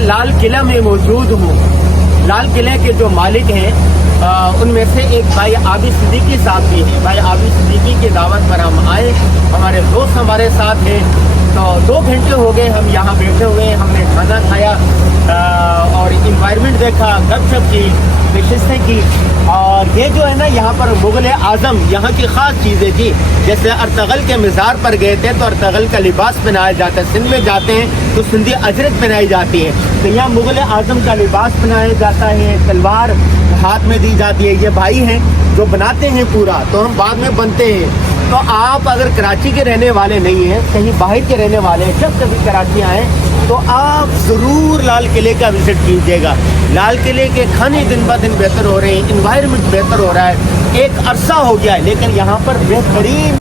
लाल किला में मौजूद हूँ। लाल किले के जो मालिक हैं उनमें से एक भाई आबिद सिद्दीकी साहब भी हैं। भाई आबिद सिद्दीकी की दावत पर हम आए, हमारे दोस्त हमारे साथ हैं। तो 2 घंटे हो गए हम यहाँ बैठे हुए हैं। हमने खाना खाया और इन्वायरमेंट देखा, गपशप की, नशिस्तें की। और ये जो है ना, यहाँ पर मुग़ल आज़म यहाँ की ख़ास चीज़ें थी। जैसे अर्तगल के मज़ार पर गए थे तो अर्तगल का लिबास पहनाया जाता है। सिंध में जाते हैं तो सिंधी अजरक पहनाई जाती है। तो यहाँ मुग़ल आज़म का लिबास पहनाया जाता है, तलवार हाथ में दी जाती है। ये भाई हैं जो बनाते हैं पूरा, तो हम बाद में बनते हैं। तो आप अगर कराची के रहने वाले नहीं हैं, कहीं बाहर के रहने वाले हैं, जब कभी कराची आएँ तो आप ज़रूर लाल किले का विज़िट कीजिएगा। लाल किले के खाने दिन ब दिन बेहतर हो रहे हैं, इन्वायरमेंट बेहतर हो रहा है। एक अरसा हो गया है लेकिन यहाँ पर बेहतरीन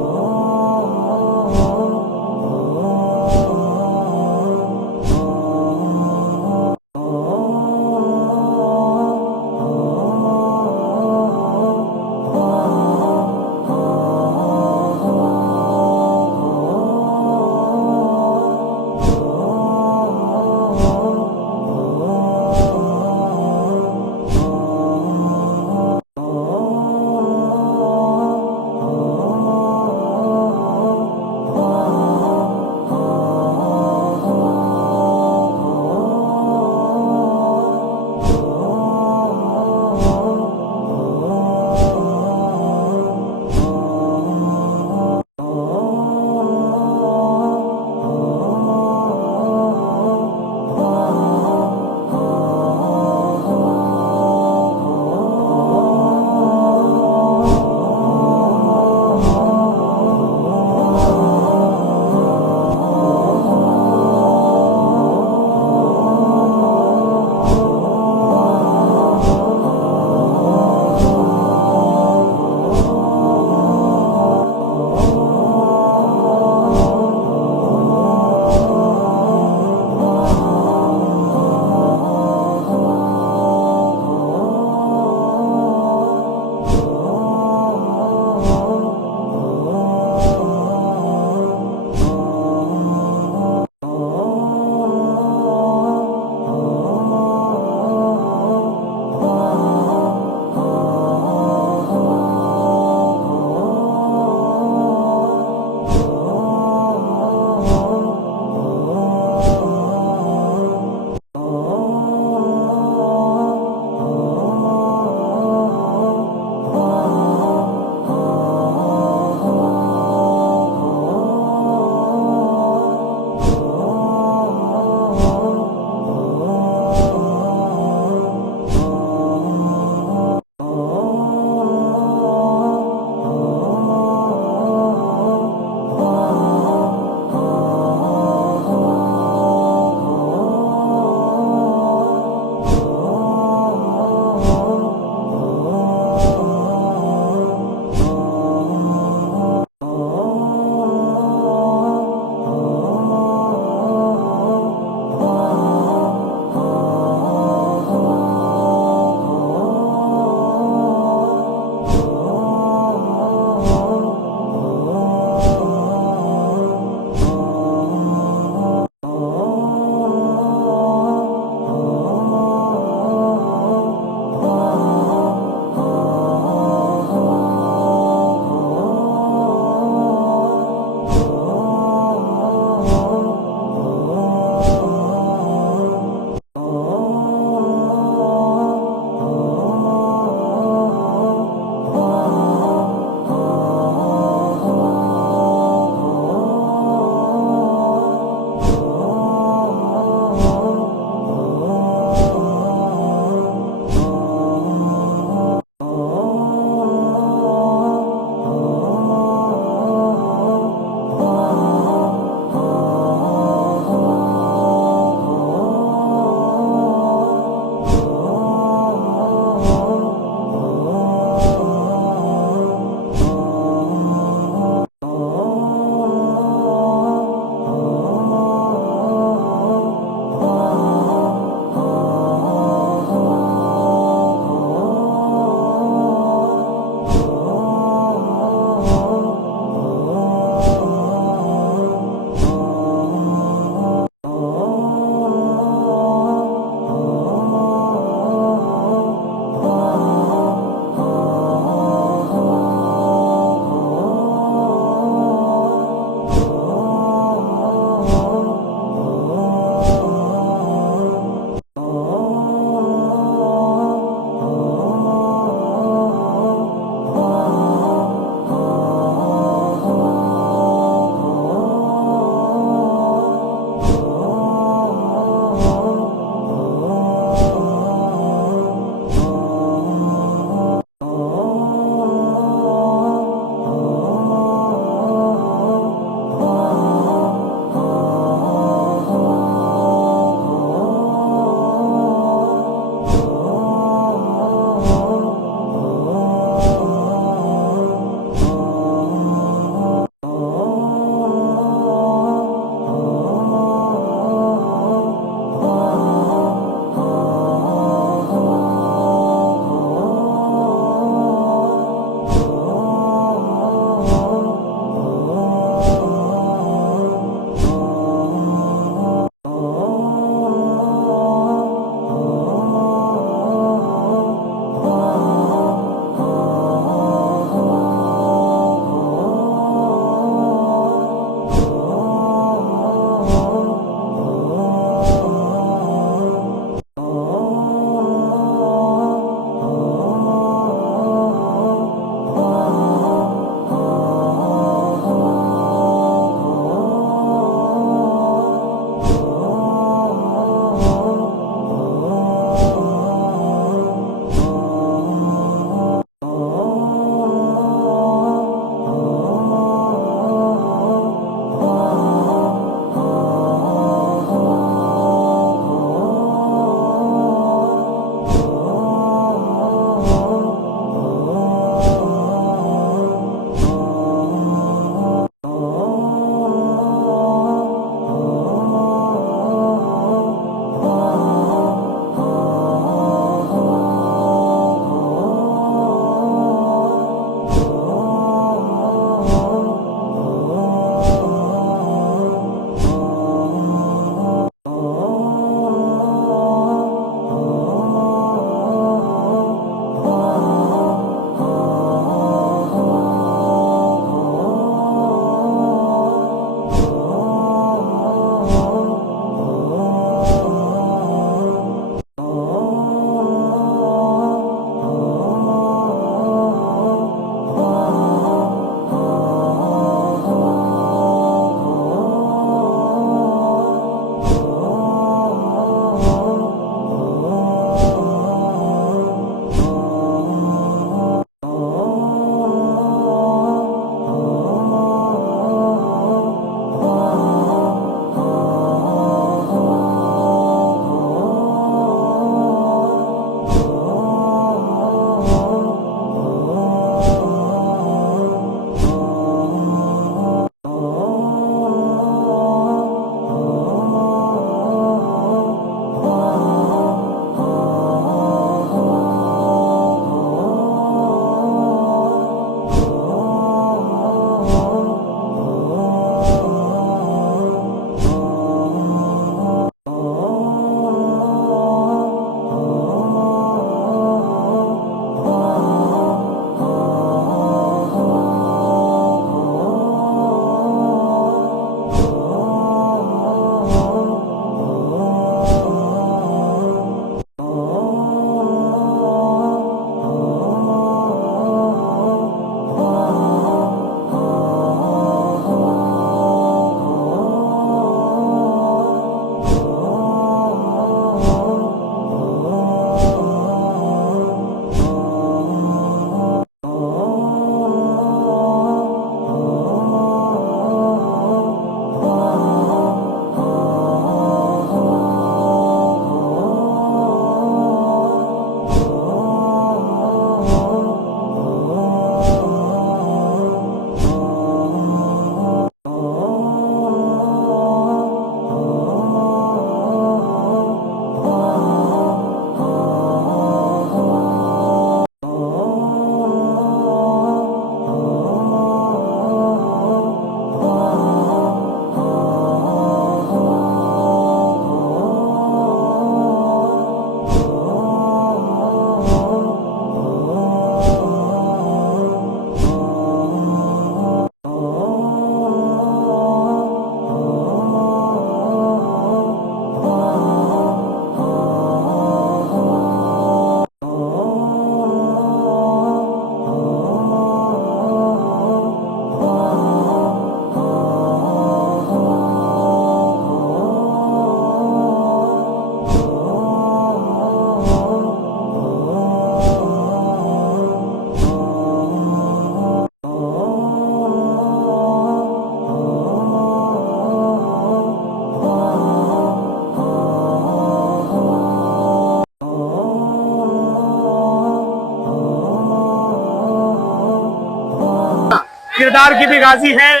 किरदार के भी गाजी हैं,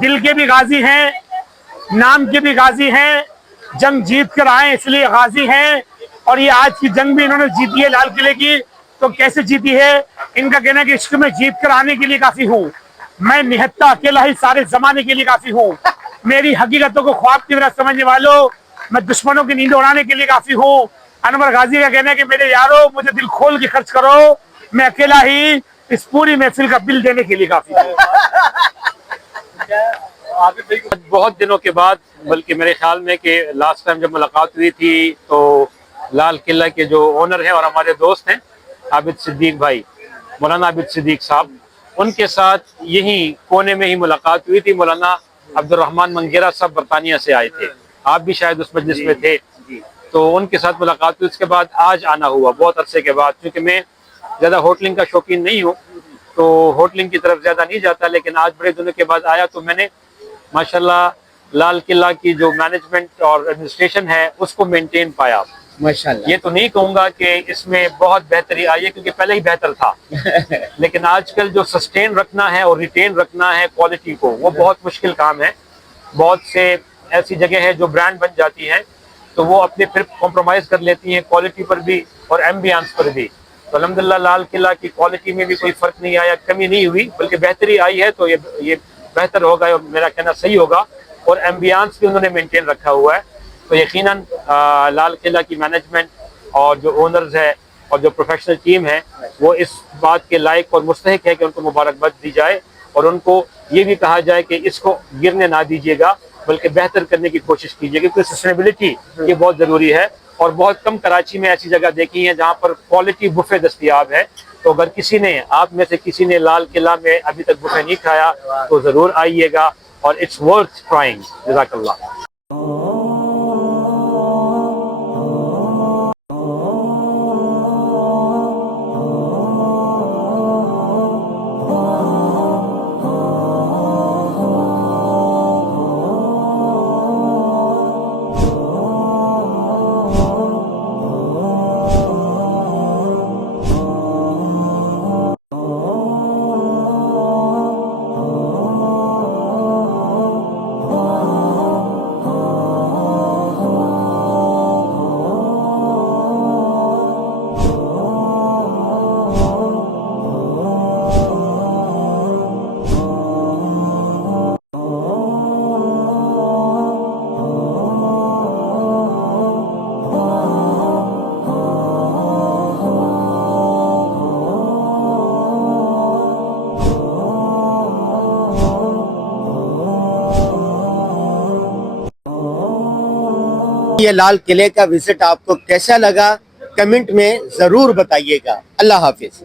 दिल के भी गाजी हैं, नाम के भी गाजी हैं, जंग जीत कर आए इसलिए गाजी हैं। और ये आज की जंग भी इन्होंने जीती है लाल किले की। तो कैसे जीती है? इनका कहना है कि इश्क में जीत कर आने के लिए काफी हूँ, मैं निहत्ता अकेला ही सारे जमाने के लिए काफी हूँ, मेरी हकीकतों को ख्वाब की तरह समझने वालों, मैं दुश्मनों की नींद उड़ाने के लिए काफी हूँ। अनवर गाजी का कहना है कि मेरे यारों मुझे दिल खोल के खर्च करो, मैं अकेला ही इस पूरी महफिल का बिल देने के लिए काफी हूँ। बहुत दिनों के बाद, बल्कि मेरे ख्याल में कि लास्ट टाइम जब मुलाकात हुई थी तो लाल किला के जो ओनर हैं और हमारे दोस्त हैं आबिद सिद्दीक भाई, मौलाना आबिद सिद्दीक साहब, उनके साथ यही कोने में ही मुलाकात हुई थी। मौलाना अब्दुर्रहमान मंगेरा साहब बरतानिया से आए थे, आप भी शायद उस मजलिस में थे, तो उनके साथ मुलाकात हुई। उसके बाद आज आना हुआ बहुत अरसे के बाद, क्योंकि मैं ज़्यादा होटलिंग का शौकीन नहीं हूँ तो होटलिंग की तरफ ज़्यादा नहीं जाता, लेकिन आज बड़े दिनों के बाद आया तो मैंने माशाल्लाह लाल किला की जो मैनेजमेंट और एडमिनिस्ट्रेशन है उसको मेंटेन पाया माशाल्लाह। ये तो नहीं कहूँगा कि इसमें बहुत बेहतरी आई है, क्योंकि पहले ही बेहतर था लेकिन आजकल जो सस्टेन रखना है और रिटेन रखना है क्वालिटी को, वो बहुत मुश्किल काम है। बहुत से ऐसी जगह है जो ब्रांड बन जाती हैं तो वो अपने फिर कॉम्प्रोमाइज़ कर लेती हैं क्वालिटी पर भी और एम्बियंस पर भी। तो अल्हम्दुलिल्लाह लाल किला की क्वालिटी में भी कोई फ़र्क नहीं आया, कमी नहीं हुई, बल्कि बेहतरी आई है। तो ये बेहतर होगा, मेरा कहना सही होगा। और एम्बियंस भी उन्होंने मेंटेन रखा हुआ है। तो यकीनन लाल किला की मैनेजमेंट और जो ओनर्स है और जो प्रोफेशनल टीम है वो इस बात के लायक और मुस्तहिक है कि उनको मुबारकबाद दी जाए और उनको ये भी कहा जाए कि इसको गिरने ना दीजिएगा, बल्कि बेहतर करने की कोशिश कीजिए, क्योंकि सस्टेनेबिलिटी ये बहुत ज़रूरी है। और बहुत कम कराची में ऐसी जगह देखी है जहाँ पर क्वालिटी बुफे दस्तयाब है। तो अगर किसी ने, आप में से किसी ने लाल किला में अभी तक बुफे नहीं खाया तो ज़रूर आइएगा और इट्स वर्थ ट्राइंग। जज़ाकल्लाह। ये लाल किले का विजिट आपको कैसा लगा कमेंट में जरूर बताइएगा। अल्लाह हाफिज।